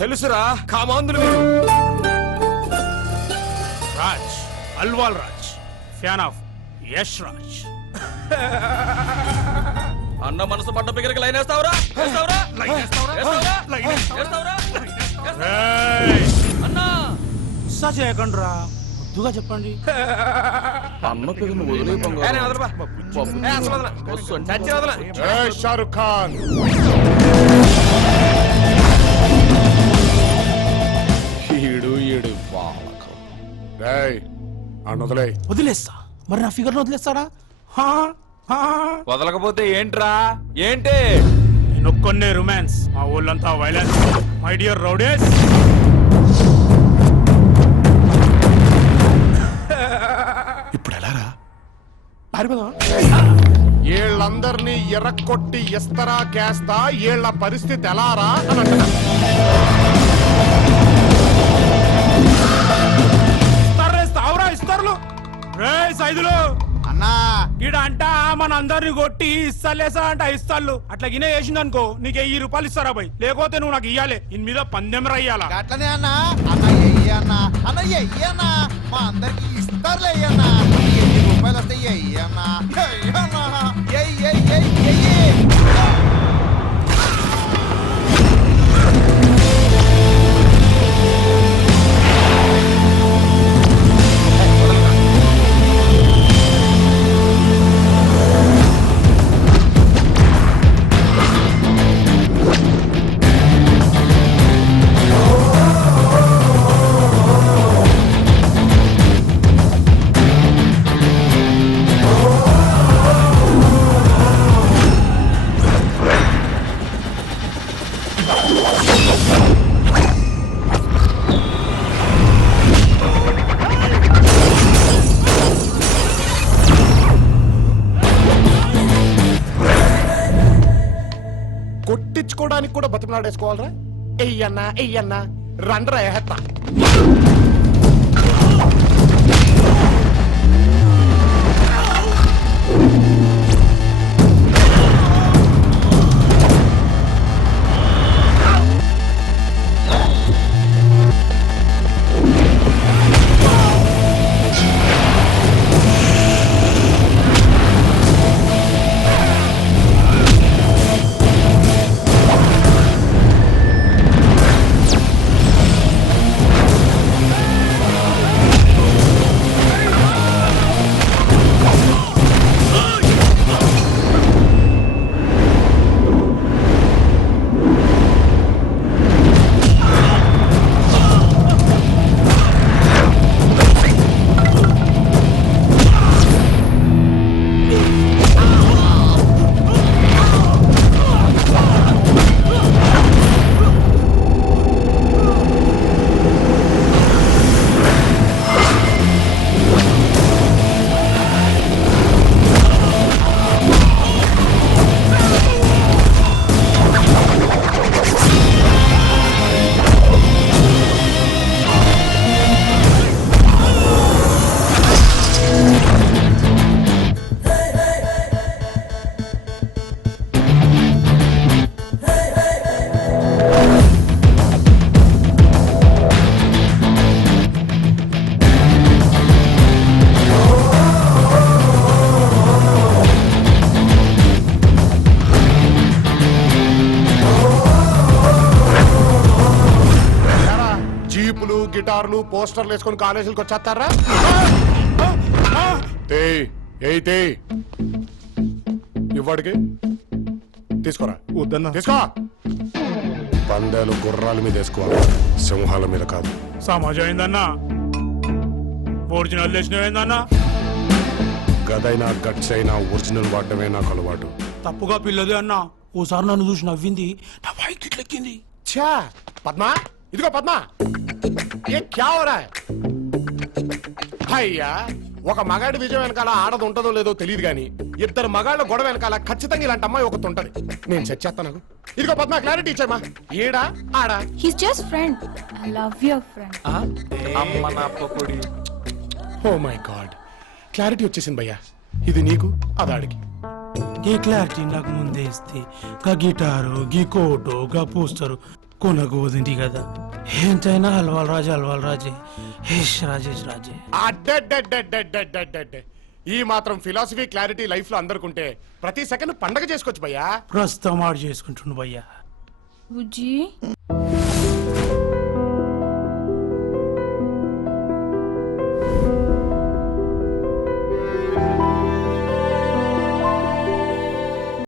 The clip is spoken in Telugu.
తెలుసురా కామాంధులు మీరు. Raj Alwal Raj fan of Yash Raj. అన్న మనసు పడ్డ పిగరికి లైన్ వేస్తావురా? అన్నా గుస్సా చేయకండి రా, ముద్దుగా చెప్పండి. అన్న పిగను వదిలే షారుఖ్ ఖాన్ అన్నొదలే. వదిలేస్తా. మరి నా ఫిగర్ వదిలేస్తాడా? వదలకపోతే ఏంట్రా? ఏంటి నొక్కొన్నే రొమాన్స్, మా ఊళ్ళంతా వైలెన్స్. మై డియర్ రౌడీస్, ఇప్పుడు ఎలారా? వీళ్ళందరినీ ఎర్రకొట్టి ఇస్తరా కేస్తా, వీళ్ళ పరిస్థితి ఎలారా అని అంటున్నా. ఇస్తారులు రే సైదులు అన్నా ఈడ అంట మన అందరిని కొట్టి ఇస్తలేసా అంట ఇస్తాళ్ళు. అట్లా గినే వేసింది అనుకో నీకు 1000 రూపాయలు ఇస్తారా భయ్, లేకపోతే నువ్వు నాకు ఇయ్యాలి. ఇన్ మీద పందెం రయ్యాలా. అట్లనే అన్నా. అన్న ఎయ్యన్నా, అన్న ఎయ్యన్నా, మా అందరికి ఇస్తారులే అయ్యన్నా. 1000 రూపాయలు వస్తాయి ఎయ్యన్నా, ఎయ్యన్నా, ఎయ్యి. కొట్టించుకోవడానికి కూడా బతిమలాడేసుకోవాలరా? ఎయ్యన్నా రండ్రా ఎహత్తా. గిటార్లు పోస్టర్లు వేసుకొని కాలేజీలకు వచ్చేస్తారా? ఇవ్వడికి తీసుకోరా. వద్దన్నా. తీసుకో. పందాలు గుర్రాల మీద వేసుకోవాలి, సింహాల మీద కాదు. సమాజం ఏందన్నా? ఒరిజినల్ తెచ్చినవేందన్నా? గదైనా గట్స్ అయినా ఒరిజినల్ వాడటమే నాకు అలవాటు. తప్పుగా పిల్లది అన్నా. ఓసారి నన్ను చూసి నవ్వింది, నా వైకి ఇట్లెక్కింది. ఛా పద్మా, ఇదిగో పద్మా, ఏ క్యా హో రహా హై? అయ్యా, ఒక మగాడి విజయం వెనకాల ఆడది ఉంటుందో లేదో తెలియదు గాని ఇద్దరు మగాళ్ళ గొడవ వెనకాల ఖచ్చితంగా ఇలాంటి అమ్మాయి ఒకటి ఉంటది. నేను చచ్చేస్తాను. ఇదిగో పద్మా, క్లారిటీ ఇచ్చామా? ఏడా ఆడా? He's just friend. I love your friend. అమ్మ నా పకోడి. ఓ మై గాడ్, క్లారిటీ వచ్చేసింది భయ్యా. ఇది నీకు, అదాడికి. ఈ క్లారిటీ నాకు ముందే ఇస్తే గా గిటారు, గీ కోటు, గా పోస్టరు కొనగోదింటి కదా ఎంతైనా అల్వాల్ రాజే హేష్ రాజే అడ్డడ్డడ్డడ్డడ్డడ్డడ్డడ్డ. ఈ మాత్రం ఫిలాసఫీ క్లారిటీ లైఫ్ లో అందరుకుంటే ప్రతి సెకండ్ పండగ చేసుకోవచ్చు భయ్యా. ప్రస్తుతం ఆడు చేసుకుంటుండు భయ్యా. బుజ్జి